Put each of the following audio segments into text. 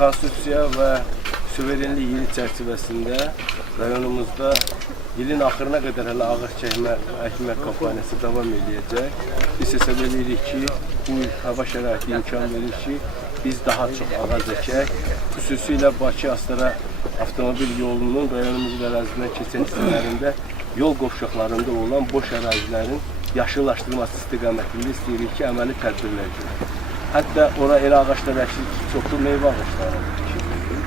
Konstitusiya və suverenlik ili çərçivəsində rayonumuzda ilin axırına qədər hələ ağac əkmə kampaniyası davam edəcək. Biz hesab edirik ki, bu hava şəraiti imkan verir ki, biz daha çox ağac əkək. Xüsusilə Bakı-Astara avtomobil yolunun rayonumuzun ərazindən keçən hissələrində yol qovşaqlarında olan boş ərazilərin yaşıllaşdırılması istiqamətində istəyirik ki, əməli tədbirlər görək. Hətta ora elə ağaçlar əkilir ki, çoxlu meyvə ağaçları əkilir.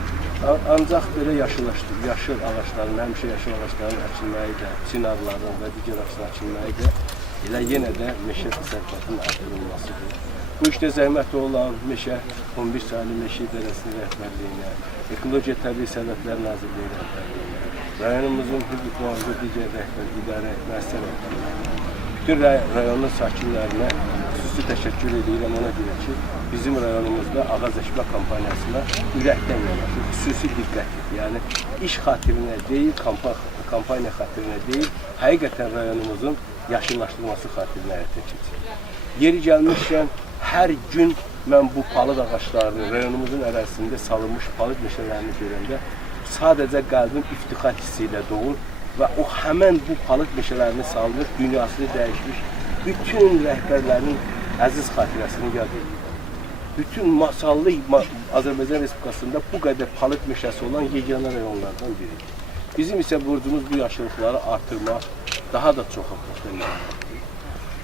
Ancaq belə yaşıl ağaçların, həmişə yaşıl ağaçların əkilməyi də, çinarların və digər ağaçların əkilməyi də elə yenə də meşə təsərrüfatının artırılmasıdır. Bu işdə zəhməti olan meşə 11 saylı meşə idarəsinin rəhbərliyinə, Ekologiya Təbii Sərvətlər Nazirliyi rəhbərliyinə, rayonumuzun hüquq mühafizə digər idarə müəssisə rəhbərliyinə, bütün rayonun sakinlərinə xüsusi təşəkkür edirəm ona görə ki, bizim rayonumuzda ağac əkmə kampaniyasına ürəkdən yanaşır, xüsusi diqqət edir. Yəni, iş xatirinə deyil, kampaniya xatirinə deyil, həqiqətən rayonumuzun yaşıllaşdırılması xatirinə həyata keçir. Yeri gəlmişkən, hər gün mən bu palıd ağaçlarını, rayonumuzun ərazisində salınmış palıd meşələrini görəndə sadəcə qəlbim iftixar hissi ilə doğur və o həmən bu palıd meşələrini salınır, dünyasını dəyişmiş bütün rəhbərlərin əziz xatirəsini yad edir. Bütün masallı Azərbaycan Respublikasında bu qədər palıd meşəsi olan yeganə rayonlardan biridir. Bizim isə borcumuz bu yaşıllıqları artırmaq, daha da çoxaltmaq.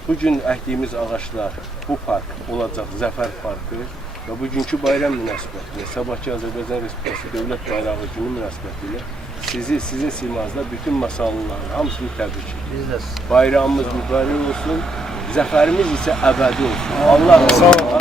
Bugün əkdiyimiz ağaçlar, bu park olacaq Zəfər Parkı və bugünkü bayram münasibətilə, sabahki Azərbaycan Respublikası Dövlət Bayrağı günü münasibətilə sizin simanızda bütün masallıların hamısını təbrik edir. Bayramımız mübarək olsun, zəfərimiz isə əbədi olsun. Allah sağ olun.